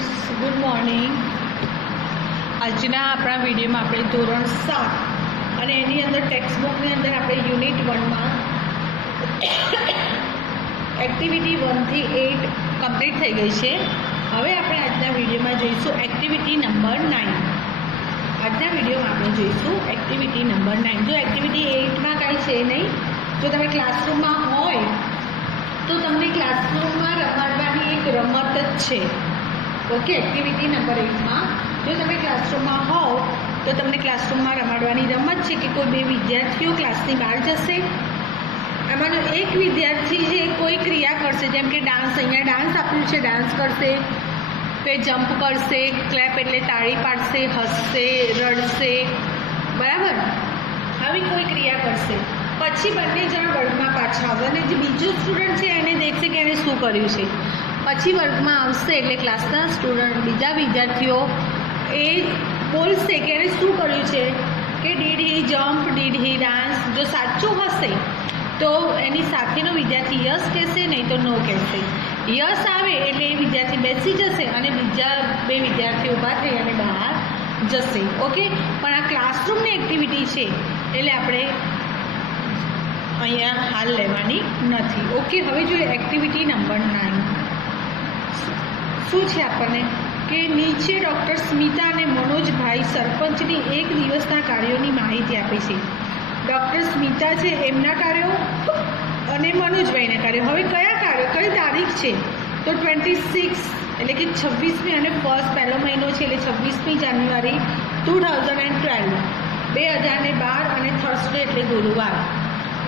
Students, good morning. આજના આપણા વિડીયોમાં આપણે ધોરણ 7 અને એની અંદર ટેક્સ્ટબુકની અંદર આપણે યુનિટ 1માં એક્ટિવિટી 1 થી 8 કમ્પ્લીટ થઈ ગઈ છે. હવે આપણે આજના વિડીયોમાં જોઈશું એક્ટિવિટી નંબર 9. આજના વિડીયોમાં આપણે જોઈશું એક્ટિવિટી નંબર 9. જો એક્ટિવિટી 8માં કાંઈ છે નહીં, જો તમે ક્લાસરૂમમાં હોય તો તમને ક્લાસરૂમમાં રમાડવાની એક રમત જ છે. ઓકે, એક્ટિવિટી નંબર 8માં જો તમે ક્લાસરૂમમાં હોવ તો તમને ક્લાસરૂમમાં રમાડવાની રમત છે કે કોઈ બે વિદ્યાર્થીઓ ક્લાસની બહાર જશે. એમાંનો એક વિદ્યાર્થી છે કોઈ ક્રિયા કરશે, જેમ કે ડાન્સ, અહીંયા ડાન્સ આપ્યું છે, ડાન્સ કરશે, કે જમ્પ કરશે, ક્લેપ એટલે તાળી પાડશે, હસશે, રડશે, બરાબર, આવી કોઈ ક્રિયા કરશે. પછી બંને જણ વર્ગમાં પાછા આવશે અને જે બીજો સ્ટુડન્ટ છે એને દેખશે કે એને શું કર્યું છે. પછી વર્ગમાં આવશે એટલે ક્લાસના સ્ટુડન્ટ, બીજા વિદ્યાર્થીઓ એ બોલશે કે એને શું કર્યું છે, કે did he jump, did he dance. જો સાચું હશે તો એની સાથેનો વિદ્યાર્થી યસ કહેશે, નહીં તો નો કહેશે. યસ આવે એટલે એ વિદ્યાર્થી બેસી જશે અને બીજા બે વિદ્યાર્થીઓ ઊભા થઈ અને બહાર જશે. ઓકે, પણ આ ક્લાસરૂમની એક્ટિવિટી છે એટલે આપણે અહીંયા હાલ લેવાની નથી. ઓકે, હવે જોઈએ એક્ટિવિટી નંબર 9 શું છે આપણને, કે નીચે ડૉક્ટર સ્મિતા અને મનોજભાઈ સરપંચની એક દિવસના કાર્યોની માહિતી આપી છે. ડૉક્ટર સ્મિતા છે એમના કાર્યો અને મનોજભાઈના કાર્યો. હવે કયા કાર્યો, કઈ તારીખ છે તો 26 એટલે કે 26મી અને પહેલો મહિનો છે એટલે 26મી જાન્યુઆરી 2012 2012 અને થર્સડે એટલે ગુરુવાર.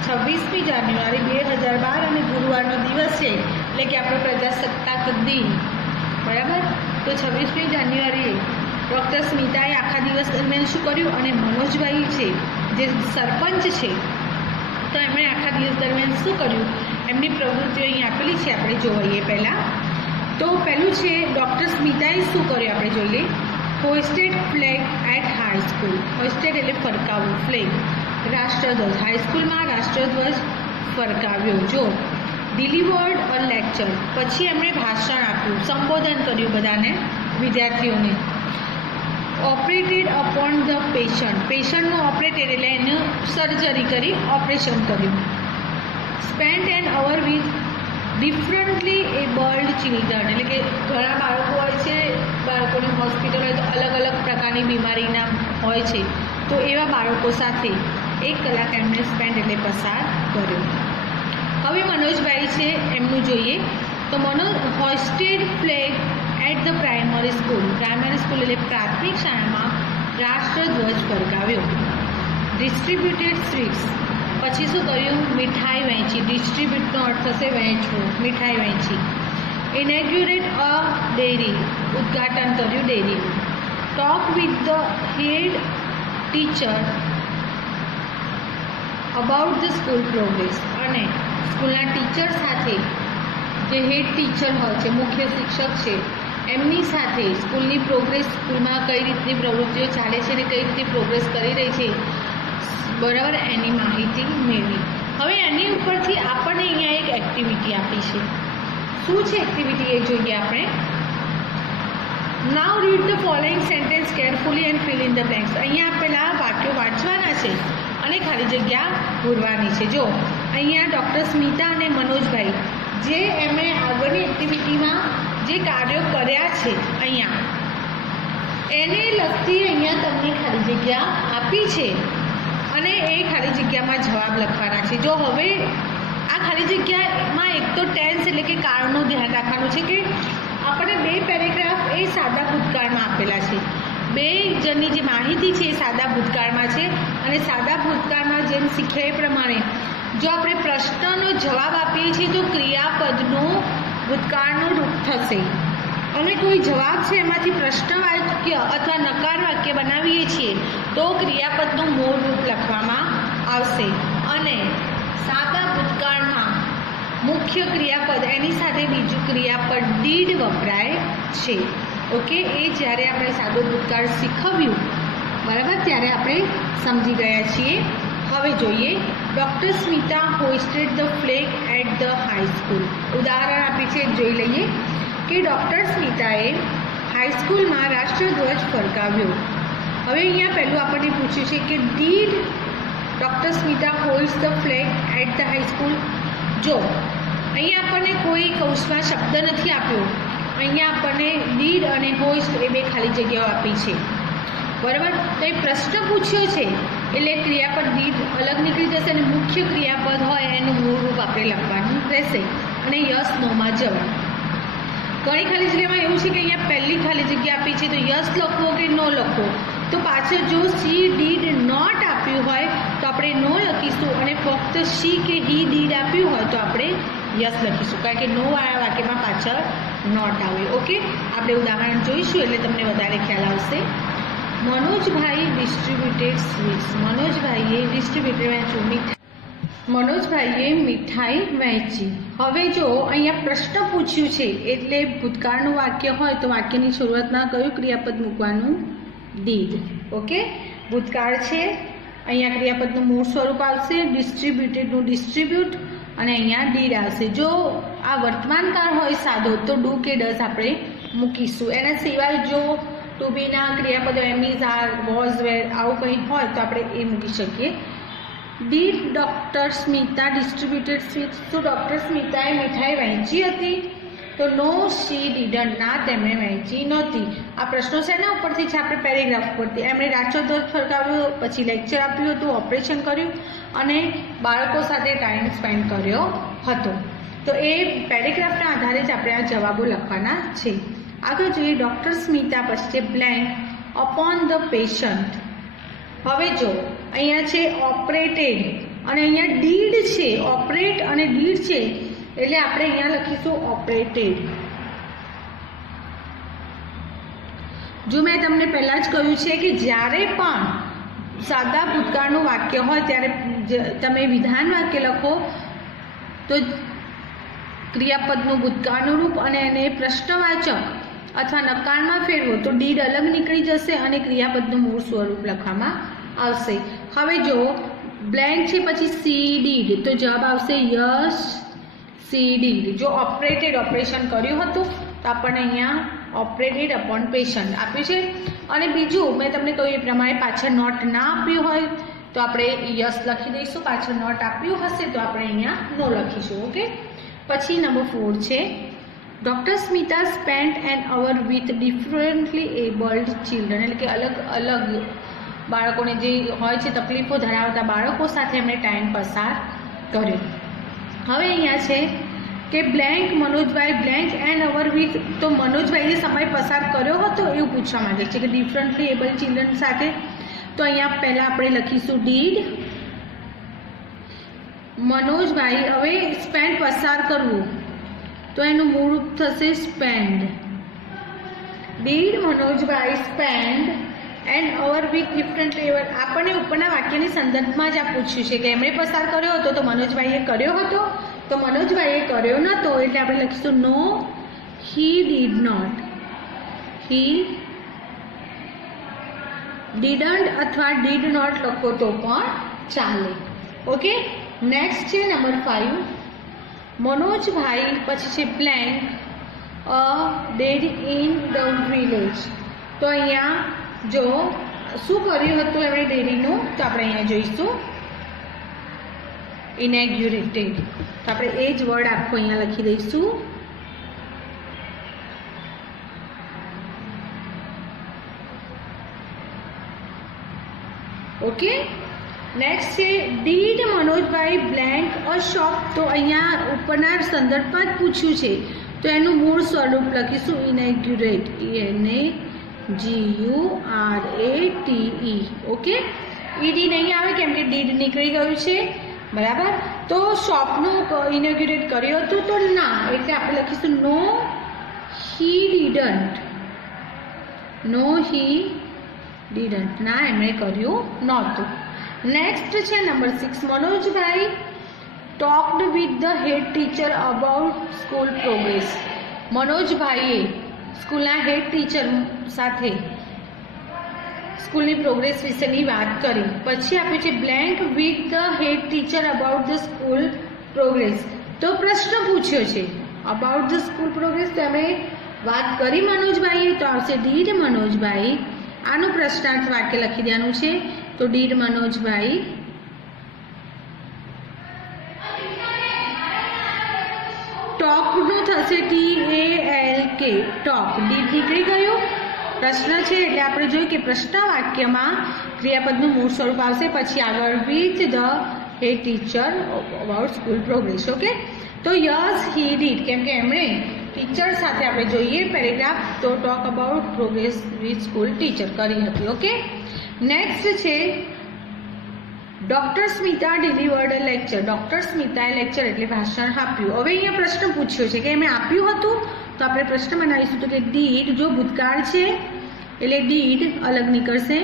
26મી જાન્યુઆરી 2012 અને ગુરુવારનો દિવસ છે એટલે કે આપણો પ્રજાસત્તાક દિન, બરાબર. તો 26મી જાન્યુઆરીએ ડૉક્ટર સ્મિતાએ આખા દિવસ દરમિયાન શું કર્યું, અને મનોજભાઈ છે જે સરપંચ છે તો એમણે આખા દિવસ દરમિયાન શું કર્યું, એમની પ્રવૃત્તિઓ અહીં આપેલી છે, આપણે જોઈએ પહેલાં. તો પહેલું છે ડૉક્ટર સ્મિતાએ શું કર્યું આપણે જોઈએ. હોઇસ્ટેડ ફ્લેગ એટ હાઈસ્કૂલ. હોઇસ્ટેડ એટલે ફરકાવવું, ફ્લેગ રાષ્ટ્રધ્વજ, હાઈસ્કૂલમાં રાષ્ટ્રધ્વજ ફરકાવ્યો. જો ડિલિવર્ડ અ લેક્ચર, પછી એમણે ભાષણ આપ્યું, સંબોધન કર્યું બધાને, વિદ્યાર્થીઓને. ઓપરેટેડ અપોન ધ પેશન્ટ, પેશન્ટનું ઓપરેટેડ એટલે એનું સર્જરી કરી, ઓપરેશન કર્યું. Spend an hour with differently abled children, એટલે કે ઘણા બાળકો હોય છે, બાળકોની હોસ્પિટલ હોય તો અલગ અલગ પ્રકારની બીમારીના હોય છે, તો એવા બાળકો સાથે 1 કલાક એમણે સ્પેન્ડ એટલે પસાર કર્યો. હવે મનોજભાઈ છે એમનું જોઈએ તો hoisted flag at the primary school. Primary school એટલે પ્રાથમિક શાળામાં રાષ્ટ્રધ્વજ ફરકાવ્યો. ડિસ્ટ્રીબ્યુટેડ સ્વીટ્સ, પછી શું કર્યું, મીઠાઈ વહેંચી. ડિસ્ટ્રીબ્યુટનો અર્થ થશે વહેંચવું, મીઠાઈ વહેંચી. ઇનેગ્યુરેટ અ ડેરી, ઉદ્ઘાટન કર્યું ડેરીનું. Talk with the head teacher about the school progress, અને સ્કૂલના ટીચર સાથે, જે હેડ ટીચર હોય છે, મુખ્ય શિક્ષક છે, એમની સાથે સ્કૂલની પ્રોગ્રેસ, સ્કૂલમાં કઈ રીતની પ્રવૃત્તિઓ ચાલે છે અને કઈ રીતે પ્રોગ્રેસ કરી રહી છે, બરાબર, એની માહિતી મેળવી. હવે એની ઉપરથી આપણને અહીંયા એક એક્ટિવિટી આપી છે. શું છે એક્ટિવિટી એ જોઈએ આપણે. Now read the following sentence carefully and fill in the blanks. અહીંયા આપેલા વાક્યો વાંચવાના છે અને ખાલી જગ્યા પૂરવાની છે. જો અહીંયા ડૉક્ટર સ્મિતા અને મનોજભાઈ જે એમણે આગળની એક્ટિવિટીમાં જે કાર્યો કર્યા છે અહીંયા એને લગતી અહીંયા તમને ખાલી જગ્યા આપી છે અને એ ખાલી જગ્યામાં જવાબ લખવાના છે. જો હવે આ ખાલી જગ્યામાં એક તો ટેન્સ એટલે કે કાળનું ધ્યાન રાખવાનું છે કે આપણને 2 પેરેગ્રાફ એ સાદા ભૂતકાળમાં આપેલા છે. 2 જણની જે માહિતી છે એ સાદા ભૂતકાળમાં છે અને સાદા ભૂતકાળમાં જેમ શીખ્યા એ પ્રમાણે જો આપણે પ્રશ્નનો જવાબ આપીએ છીએ તો ક્રિયાપદનું ભૂતકાળનું રૂપ થશે, અને કોઈ જવાબ છે એમાંથી પ્રશ્ન વાક્ય અથવા નકાર વાક્ય બનાવીએ છીએ તો ક્રિયાપદનું મૂળ રૂપ લખવામાં આવશે. અને સાદા ભૂતકાળમાં મુખ્ય ક્રિયાપદ એની સાથે બીજું ક્રિયાપદ ડીડ વપરાય છે. ઓકે, એ જ્યારે આપણે સાદું ભૂતકાળ શીખવ્યું, બરાબર, ત્યારે આપણે સમજી ગયા છીએ. હવે જોઈએ doctor Smita hoisted the flag at the high school. ઉદાહરણ આપી છે, જોઈ લઈએ કે ડૉક્ટર સ્મિતાએ હાઈસ્કૂલમાં રાષ્ટ્રધ્વજ ફરકાવ્યો. હવે અહીંયા પહેલું આપણને પૂછ્યું છે કે did doctor Smita holds the flag at the high school. જો અહીંયા આપણને કોઈ કૌંસમાં શબ્દ નથી આપ્યો, અહીંયા આપણને ડીડ અને હોલ્ડ એ બે ખાલી જગ્યાઓ આપી છે, બરાબર. તો એ પ્રશ્ન પૂછ્યો છે એટલે ક્રિયાપદ ડીડ અલગ નીકળી જશે અને મુખ્ય ક્રિયાપદ હોય એનું મૂળ રૂપ આપણે લખવાનું રહેશે અને યસ નોમાં જવાબ. ઘણી ખાલી જગ્યામાં એવું છે કે અહીંયા પહેલી ખાલી જગ્યા આપી છે તો યસ લખવો કે નો લખવો. તો પાછળ જો સી ડીડ નોટ આપ્યું હોય તો આપણે નો લખીશું અને ફક્ત સી કે હી ડીડ આપ્યું હોય તો આપણે યસ લખીશું, કારણ કે નો વાળા વાક્યમાં પાછળ નોટ આવે. ઓકે, આપણે ઉદાહરણ જોઈશું એટલે તમને વધારે ખ્યાલ આવશે. મનોજભાઈ ડિસ્ટ્રીબ્યુટેડ સ્વીટ્સ. મનોજભાઈએ મીઠાઈ વહેંચી. હવે જો અહીંયા પ્રશ્ન પૂછ્યું છે એટલે ભૂતકાળનું વાક્ય હોય તો વાક્યની શરૂઆતમાં કયું ક્રિયાપદ મૂકવાનું? ડીડ. ઓકે, ભૂતકાળ છે, અહીંયા ક્રિયાપદનું મૂળ સ્વરૂપ આવશે ડિસ્ટ્રીબ્યુટેડનું ડિસ્ટ્રીબ્યુટ અને અહીંયા ડીડ આવશે. જો આ વર્તમાનકાળ હોય સાદો તો ડુ કે ડઝ આપણે મૂકીશું. એના સિવાય જો ટુ બીના ક્રિયાપદો એમ ઇઝ, આર, વોઝ, વેર આવું કંઈ હોય તો આપણે એ મૂકી શકીએ. Did doctor Smita distributed sweets. તો ડૉક્ટર સ્મિતાએ મીઠાઈ વહેંચી હતી? તો નો શી ડીડન્ટ. ના, તેમણે વહેંચી નહોતી. આ પ્રશ્નો શેના ઉપરથી છે? આપણે પેરેગ્રાફ પરથી. એમણે રાષ્ટ્રધ્વજ ફરકાવ્યો, પછી લેક્ચર આપ્યું હતું, ઓપરેશન કર્યું અને બાળકો સાથે ટાઈમ સ્પેન્ડ કર્યો હતો. તો એ પેરેગ્રાફના આધારે જ આપણે આ જવાબો લખવાના છે. આગળ જોઈએ ડૉક્ટર સ્મિતા, પછી છે બ્લેન્ક અપોન ધ પેશન્ટ. હવે જો અહીંયા છે ઓપરેટેડ અને અહીંયા ડીડ છે. ઓપરેટ અને ડીડ છે એટલે આપણે અહીંયા લખીશું ઓપરેટેડ. જો મેં તમને પહેલાં જ કહ્યું છે કે જ્યારે પણ સાદા ભૂતકાળનું વાક્ય હોય ત્યારે તમે વિધાન વાક્ય લખો તો ક્રિયાપદનું ભૂતકાળનું રૂપ અને એને પ્રશ્નવાચક અથવા નકારમાં ફેરવો તો ડીડ અલગ નીકળી જશે અને ક્રિયાપદનું મૂળ સ્વરૂપ લખવામાં આવશે. હવે જો બ્લેન્ક છે પછી સી ડીડ તો જવાબ આવશે યસ સી ડીડ. જો ઓપરેટેડ ઓપરેશન કર્યું હતું તો આપણને અહીંયા ઓપરેટેડ અપોન પેશન્ટ આપ્યું છે. અને બીજું મેં તમને કહ્યું એ પ્રમાણે પાછળ નોટ ના આપ્યું હોય તો આપણે યસ લખી દઈશું, પાછળ નોટ આપ્યું હશે તો આપણે અહીંયા નો લખીશું. ઓકે, પછી નંબર 4 છે doctor Smita spent an hour with differently abled children. એટલે કે અલગ અલગ બાળકોને જે હોય છે તકલીફો ધરાવતા બાળકો સાથે એમણે ટાઈમ પસાર કર્યો. હવે અહીંયા છે કે બ્લેન્ક મનોજભાઈ બ્લેન્ક એન અવર વિથ. તો મનોજભાઈએ સમય પસાર કર્યો હતો એવું પૂછવા માંગે છે કે ડિફરન્ટલી એબલ્ડ ચિલ્ડ્રન સાથે. તો અહીંયા પહેલાં આપણે લખીશું ડીડ મનોજભાઈ. હવે સ્પેન્ડ પસાર કરવું તો એનું મૂળ રૂપ થશે spend. Did Manojbhai spend and hour with differently abled. આપણને ઉપરના વાક્યની સંદર્ભમાં જ આ પૂછ્યું છે કે એમણે પસાર કર્યો હતો તો મનોજભાઈએ કર્યો હતો, તો મનોજભાઈએ કર્યો નહોતો એટલે આપણે લખીશું no he did not. He didn't અથવા ડીડ નોટ લખો તો પણ ચાલે. ઓકે, નેક્સ્ટ છે નંબર 5 મનોજભાઈ પછી છે blank a dairy in the village. તો અહીંયા જો શું કર્યું હતું એમણે ડેરીનું તો આપણે અહીંયા જોઈશું ઇનેગ્યુરેટેડ. તો આપણે એ જ વર્ડ આખો અહીંયા લખી દઈશું. ઓકે, નેક્સ્ટ છે did Manojbhai blank a shop. તો અહીંયા ઉપરના સંદર્ભમાં જ પૂછ્યું છે તો એનું મૂળ સ્વરૂપ લખીશું ઇનેગ્યુરેટ. INAGURATE. ઓકે, ઈડી નહીં આવે કેમ કે ડીડ નીકળી ગયું છે, બરાબર. તો શોપનું ઇનેગ્યુરેટ કર્યું હતું તો ના, એટલે આપણે લખીશું no he didn't. No he didn't. ના, એમણે કર્યું નહોતું. નેક્સ્ટ છે નંબર 6 મનોજભાઈ talked with the head teacher about school progress. મનોજભાઈએ સ્કૂલના હેડ ટીચર સાથે સ્કૂલની પ્રોગ્રેસ વિશેની વાત કરી. પછી આપ્યું છે blank with the head teacher about the school progress. તો પ્રશ્ન પૂછ્યો છે અબાઉટ ધ સ્કૂલ પ્રોગ્રેસ. તમે વાત કરી મનોજભાઈએ તો આવશે ડીડ મનોજભાઈ. આનું પ્રશ્નાર્થ વાક્ય લખી દેવાનું છે. તો ડીડ મનોજભાઈ ટોકનું થશે TALK ટોક. ડીડ નીકળી ગયું. પ્રશ્ન છે એટલે આપણે જોયું કે પ્રશ્ન વાક્યમાં ક્રિયાપદનું મૂળ સ્વરૂપ આવશે, પછી આગળ with the head teacher about school progress. Okay, તો યસ હી ડીડ, કેમ કે એમણે ટીચર સાથે આપણે જોઈએ પેરેગ્રાફ, તો talk about progress with school teacher કરી હતી. ઓકે, નેક્સ્ટ છે doctor Smita delivered lecture. Doctor સ્મિતાએ લેક્ચર એટલે ભાષણ આપ્યું. હવે અહીંયા પ્રશ્ન પૂછ્યો છે કે એમણે આપ્યું હતું, તો આપણે પ્રશ્ન બનાવીશું તો કે ડીડ, જો ભૂતકાળ છે એટલે ડીડ અલગ નીકળશે.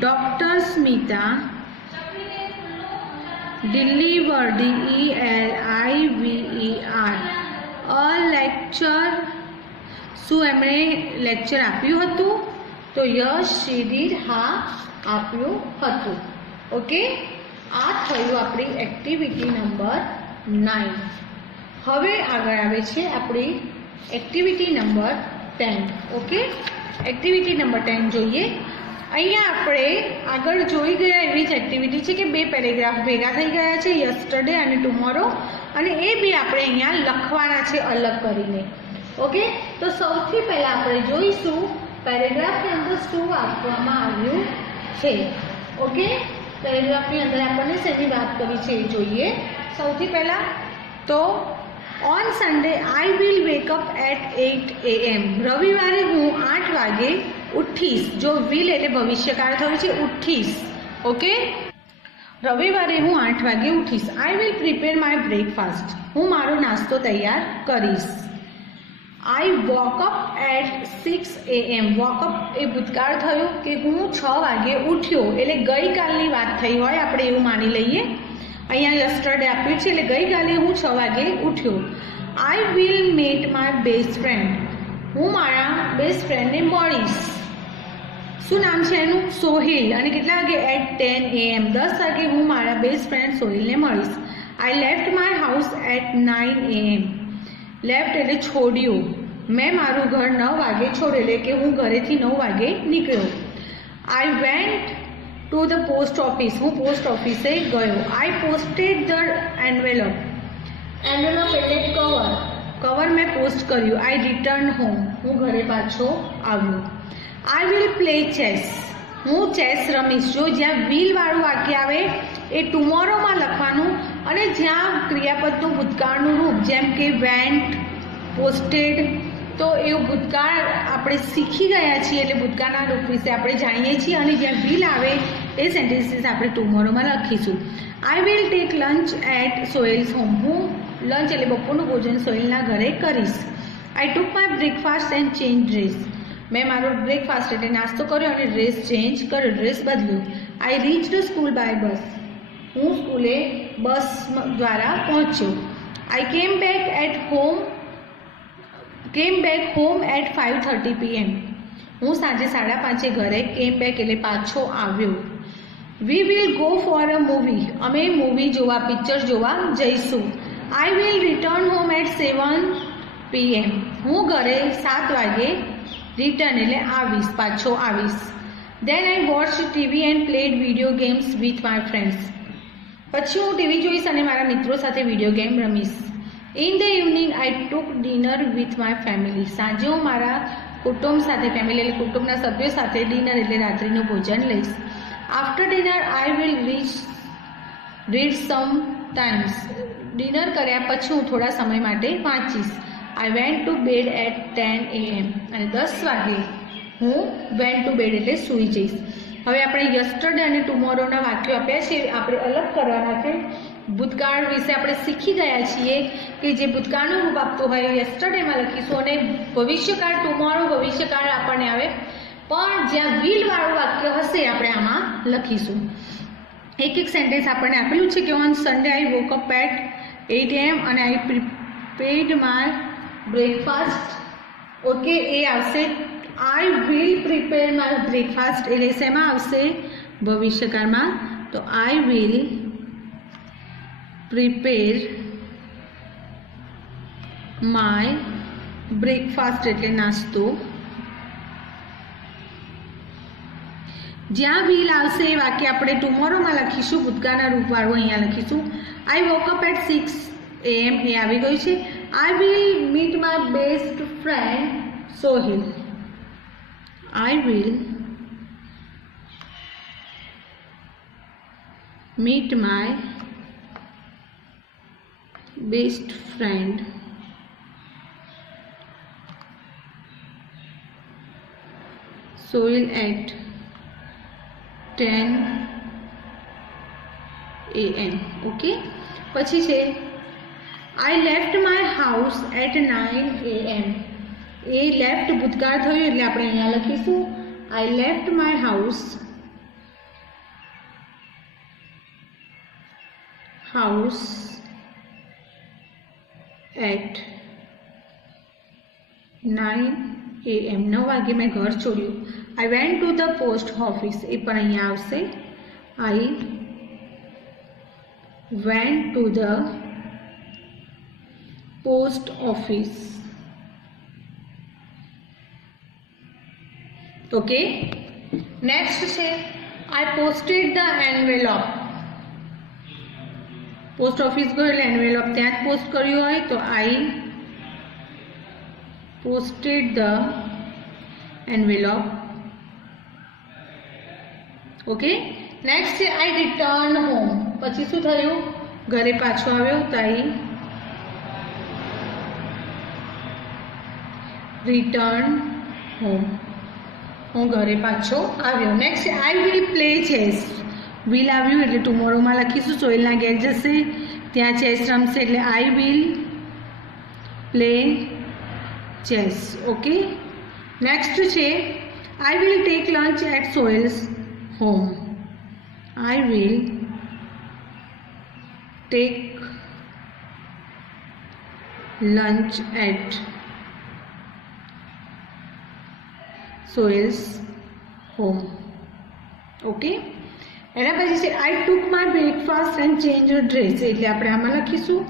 ડૉક્ટર સ્મિતા ડિલિવર DELIVER અ લેક્ચર. શું એમણે લેક્ચર આપ્યું હતું? તો યસ શી ડીડ, હા આપ્યું હતું. ઓકે, આ થયું આપણી એક્ટિવિટી નંબર 9. હવે આગળ આવે છે આપણી activity number 10. Okay, activity number 10 જોઈએ. અહીંયા આપણે આગળ જોઈ ગયા એવી જ એક્ટિવિટી છે કે બે પેરેગ્રાફ ભેગા થઈ ગયા છે, યસ્ટરડે અને ટુમોરો, અને એ બે આપણે અહીંયા લખવાના છે અલગ કરીને. ઓકે, તો સૌથી પહેલાં આપણે જોઈશું પેરેગ્રાફની અંદર શું આપવામાં આવ્યું છે. ઓકે, પેરેગ્રાફની અંદર આપણને શેની વાત કરી છે એ જોઈએ. સૌથી પહેલાં તો on Sunday I will wake up at 8 AM. રવિવારે હું 8 વાગે ઉઠીશ. જો વિલ એટલે ભવિષ્યકાળ થયું છે, ઉઠીશ. ઓકે, રવિવારે હું 8 વાગે ઉઠીશ. I will prepare my breakfast. હું મારો નાસ્તો તૈયાર કરીશ. I woke up at 6 AM. Woke up એ ભૂતકાળ થયું કે હું 6 વાગે ઉઠ્યો, એટલે ગઈકાલની વાત થઈ હોય આપણે એવું માની લઈએ. અહીંયા યસ્ટરડે આપ્યું છે એટલે ગઈકાલે હું 6 વાગે ઉઠ્યો. I will meet my best friend. હું મારા બેસ્ટ ફ્રેન્ડને મળીશ. શું નામ છે એનું? સોહિલ. અને કેટલા વાગે? At 10 AM. 10 વાગે હું મારા બેસ્ટ ફ્રેન્ડ સોહિલને મળીશ. I left my house at 9 AM. Left એટલે છોડ્યું. મેં મારું ઘર 9 વાગે છોડ્યું, એટલે કે હું ઘરેથી 9 વાગે નીકળ્યો. આઈ went to the post office. હું પોસ્ટ ઓફિસે ગયો. આઈ પોસ્ટેડ ધ એન્વેલપ. એન્વેલપ એટલે કવર. કવર મેં પોસ્ટ કર્યું. આઈ રિટર્ન હોમ. હું ઘરે પાછો આવ્યો. આઈ વિલ પ્લે ચેસ. હું ચેસ રમીશ. જો જ્યાં વિલ વાળું વાક્ય આવે એ ટુમોરોમાં લખવાનું, અને જ્યાં ક્રિયાપદનું ભૂતકાળનું રૂપ જેમ કે વેન્ટ, પોસ્ટેડ, તો એવું ભૂતકાળ આપણે શીખી ગયા છીએ એટલે ભૂતકાળના રૂપ વિશે આપણે જાણીએ છીએ, અને જ્યાં વિલ આવે એ સેન્ટેન્સીસ આપણે ટુમોરોમાં લખીશું. I will take lunch at Sohel's home. હું લંચ એટલે બપોરનું ભોજન સોહેલના ઘરે કરીશ. I took my breakfast and change dress. મેં મારો બ્રેકફાસ્ટ એટલે નાસ્તો કર્યો અને ડ્રેસ ચેન્જ કર્યો, ડ્રેસ બદલ્યો. આઈ રીચ્ડ સ્કૂલ બાય બસ. હું સ્કૂલે બસ દ્વારા પહોંચ્યો. આઈ કેમ બેક હોમ એટ 5:30 PM. હું સાંજે 5:30 ઘરે કેમ બેક એટલે પાછો આવ્યો. We will go for a movie. અમે મૂવી જોવા, પિક્ચર જોવા જઈશું. I will return home at 7 PM. હું ઘરે 7 વાગે રિટર્ન એટલે આવીશ, પાછો આવીશ. Then I watch TV and played video games with my friends. પછી હું ટીવી જોઈશ અને મારા મિત્રો સાથે વિડીયો ગેમ રમીશ. In the evening I took dinner with my family. સાંજે હું મારા કુટુંબ સાથે, ફેમિલી એટલે કુટુંબના સભ્યો સાથે ડિનર એટલે રાત્રિનું ભોજન લઈશ. After dinner I will read some times. Dinner કર્યા પછી હું થોડા સમય માટે વાંચીશ. I went to bed at 10 AM. અને 10 વાગે હું વેન્ટ ટુ બેડ એટલે સૂઈ જઈશ. હવે આપણે યસ્ટરડે અને ટુમોરોના વાક્યો આપ્યા છે, આપણે અલગ કરવાના છે. ભૂતકાળ વિશે આપણે શીખી ગયા છીએ કે જે ભૂતકાળનું રૂપ આપતું હોય યસ્ટરડેમાં લખીશું, અને ભવિષ્યકાળ ટુમોરો ભવિષ્યકાળ આપણને આવે, પણ જ્યાં વિલ વાળું વાક્ય હશે આપણે આમાં લખીશું. એક એક સેન્ટેન્સ આપણને આપેલું છે કે on Sunday I woke up at 8 AM અને I prepared my breakfast. Okay, એ આવશે. I will prepare my breakfast એટલે શેમાં આવશે? ભવિષ્યકાળમાં. તો I will prepare my breakfast એટલે નાસ્તો. જ્યાં વિલ આવશે એ વાક્ય આપણે ટુમોરોમાં લખીશું, ભૂતકાળના રૂપવાળું અહીંયા લખીશું. આઈ વોક અપ એટ 6 AM એ આવી ગયું છે. I will meet my best friend Sohil. I will meet my best friend Soil at 10 AM. Okay, પછી છે I left my house at 9 AM. A left ભૂતકાળ થયું એટલે આપણે અહીંયા લખીશું I left my house at 9 AM. 9 વાગે મેં ઘર છોડ્યું. I went to the post office. એ પણ અહીંયા આવશે I went to the post office. Okay, next છે I posted the envelope. Post office ગયો એટલે એન્વેલોપ ત્યાં જ પોસ્ટ કર્યું હોય તો I posted the envelope. Okay, next છે આઈ રિટર્ન હોમ. પછી શું થયું? ઘરે પાછો આવ્યો તો આઈ રિટર્ન હોમ. હું ઘરે પાછો આવ્યો. નેક્સ્ટ છે I will play chess. Will આવ્યું એટલે ટુમોરોમાં લખીશું. સોહિલના ઘેર જશે, ત્યાં ચેસ રમશે એટલે I will play chess. Okay, next છે I will take lunch at Sohil's home. I will take lunch at Sohil's home. Okay, એના પછી છે I took my breakfast and change dress. એટલે આપણે આમાં લખીશું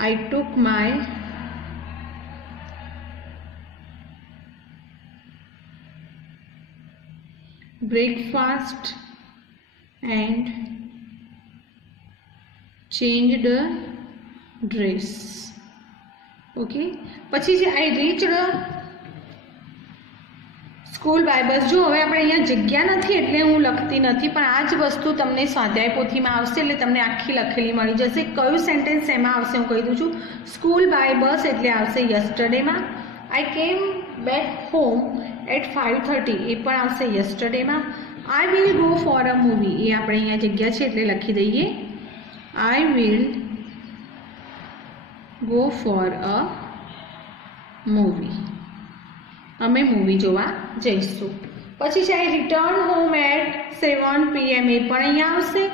I took my breakfast and changed dress. Okay, પછી છે I reached school by bus. જો હવે આપણે અહીંયા જગ્યા નથી એટલે હું લખતી નથી, પણ આ જ વસ્તુ તમને સ્વાધ્યાય પોથીમાં આવશે એટલે તમને આખી લખેલી મળી જશે. કયું સેન્ટેન્સ એમાં આવશે હું કહી દઉં છું. સ્કૂલ બાય બસ એટલે આવશે યસ્ટરડેમાં. આઈ કેમ બેક હોમ એટ 5:30 એ પણ આવશે યસ્ટરડેમાં. I will go for a movie એ આપણે અહીંયા જગ્યા છે એટલે લખી દઈએ I will go for a movie. અમે મૂવી જોવા જઈશું. પછી છે I return home at 7 PM એ પણ અહીંયા આવશે.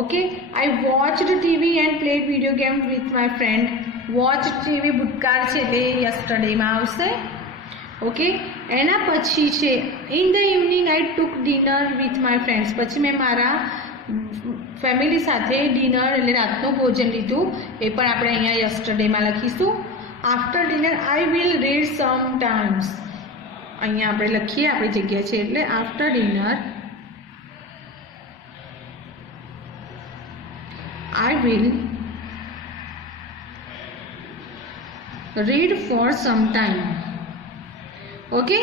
Okay, I watched TV and played video game with my friend. Watch TV ભૂતકાળ છે એટલે યસ્ટરડેમાં આવશે. ઓકે, એના પછી છે in the evening I took dinner with my friends. પછી મેં મારા ફેમિલી સાથે ડિનર એટલે રાતનું ભોજન લીધું. એ પણ આપણે અહીંયા યસ્ટરડેમાં લખીશું. After dinner I will read some times. અહીંયા આપણે લખીએ આપણી જગ્યા છે એટલે after dinner I will read for some time. Okay,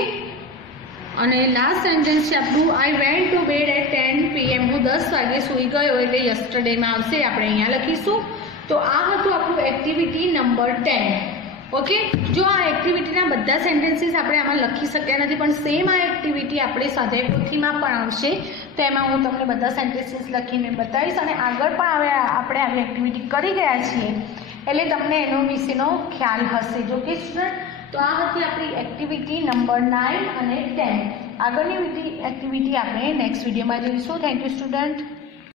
અને લાસ્ટ સેન્ટેન્સ છે આપણું I went to bed at 10 PM. હું 10 વાગે સૂઈ ગયો એટલે યસ્ટરડેમાં આવશે આપણે અહીંયા લખીશું. તો આ હતું આપણું એક્ટિવિટી નંબર 10. ઓકે, જો આ એક્ટિવિટીના બધા સેન્ટેન્સીસ આપણે આમાં લખી શક્યા નથી, પણ સેમ આ એક્ટિવિટી આપણે સ્વાધ્યાય પોથીમાં પણ આવશે. તો એમાં હું તમને બધા સેન્ટેન્સીસ લખીને બતાવીશ અને આગળ પણ હવે આપણે આવી એક્ટિવિટી કરી ગયા છીએ એટલે તમને એનો વિશેનો ખ્યાલ હશે. જો કે સ્ટુડન્ટ, તો આ હતી આપણી એક્ટિવિટી નંબર 9 અને 10. આગળની એક્ટિવિટી આપણે નેક્સ્ટ વિડીયોમાં જોઈશું. Thank you student.